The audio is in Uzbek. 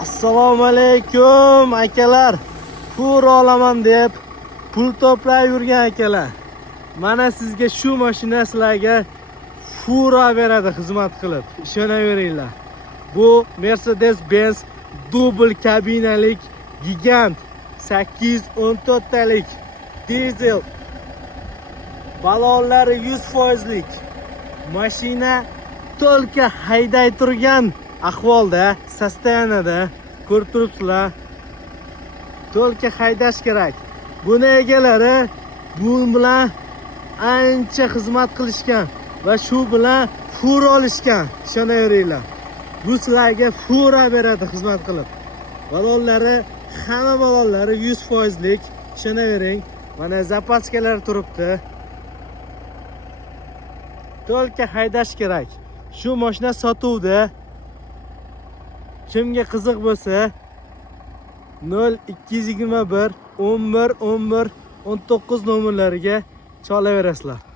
Assalomu alaykum akalar. Pul olaman deb pul to'plab yurgan akalar. Mana sizga shu mashina sizlarga fura beradi xizmat qilib. Ishonaveringlar. Bu Mercedes-Benz dubl kabinalik gigant 814 talik dizel. Balonlari 100%lik. Mashina to'lka hayday turgan ahvolda, sostoyaniyada ko'rib turibsizlar. To'lka haydash kerak. Buni egalari bu bilan ancha xizmat qilishgan va shu bilan fura olishgan. Ishonaveringlar. Bu sizlarga fura beradi xizmat qilib. Balonlari, hamma balonlari 100%lik. Ishonavering. Mana zapaskalar turibdi. To'lka haydash kerak. Shu mashina sotuvda. Kimga qiziq bo'lsa 0221 11 11 19 nomerlariga cholaverasizlar.